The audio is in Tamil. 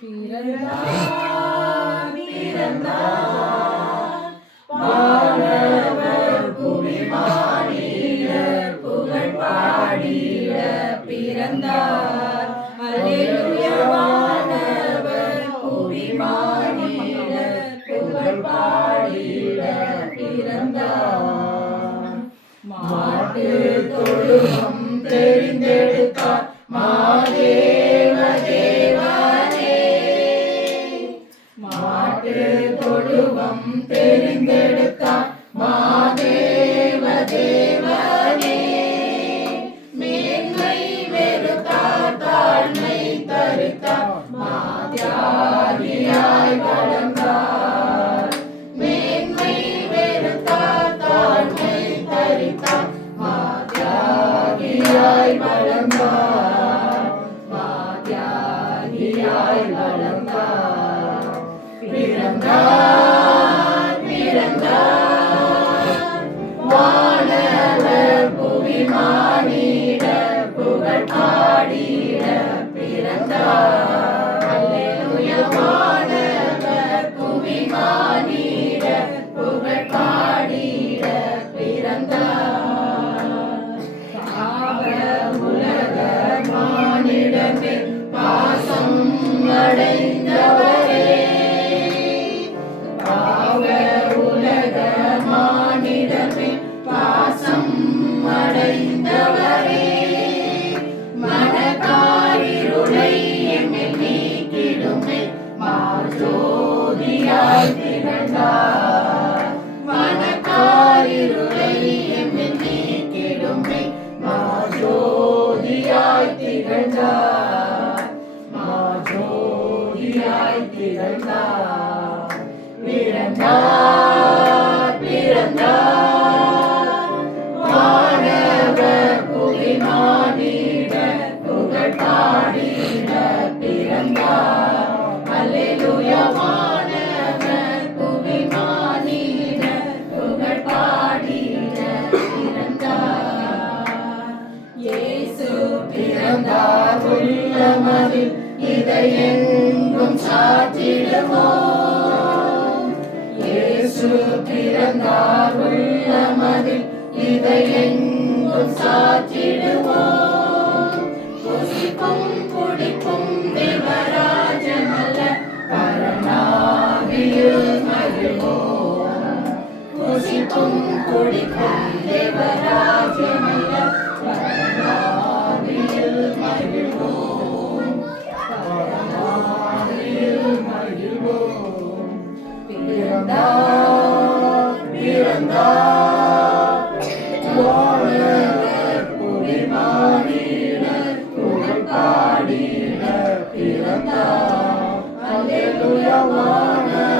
பிறந்தார் பிறந்தார் வானவர் புவிமானிடர் புகழ் பாடிட பிறந்தார். அல்லேலூயா. வானவர் புவிமானிடர் புகழ் பாடிட பிறந்தார். மாட்டு தொழுவம் தெரிந்தெடுத்தார் மாதேவ தேவனே. மாட்டு தொழுவம் தெரிந்தெடுத்தார் மாதேவ தேவனே. மேன்மை வெறுத்தார் தாழ்மை தரித்தார் மாத்யாகியாய் வளர்ந்தார். மேன்மை வெறுத்தார் தாழ்மை தரித்தார் மாத்யாகியாய் வளர்ந்தார். மாத்யாகியாய் வளர்ந்தார். பிறந்தார் பிறந்தார் வானவர் புவிமானிடர் புகழ் பாடிட பிறந்தார். அல்லேலூயா. வானவர் புவிமானிடர் புகழ் பாடிட பிறந்தார். பாவ உலக மானிடமே பாசம் அடைந்தவரே. பாவ உலக மானிடமே பாசம் அடைந்தவரே. மனதாரிருளை எம்மில் நீக்கிடுமே மாஜோதியாய் திகழ்ந்தார். மனதாரிருளை எம்மில் நீக்கிடுமே மாஜோதியாய் திகழ்ந்தார். மாஜோதியாய் திகழ்ந்தார். பிறந்தார் பிறந்தார் வானவர் புவிமானிடர் புகழ் பாடிட பிறந்தார். அல்லேலூயா. வானவர் புவிமானிடர் புகழ் பாடிட பிறந்தார். இயேசு பிறந்தார் உள்ளமதில் இதை எங்கும் சாற்றிடுவோம். இயேசு பிறந்தார் உள்ளமதில் இதை எங்கும் சாற்றிடுவோம். புசிப்பும் குடிப்பும் தேவராஜனல்ல பரநாவியில் மகிழ்வோம். புசிப்பும் குடிப்பும் தேவராஜனல்ல பரநாவியில் மகிழ்வோம். பரநாவியில் மகிழ்வோம். பிறந்தார் பிறந்தார் வானவர் புவிமானிடர் புகழ் பாடிட பிறந்தார். அல்லேலூயா. வானவர்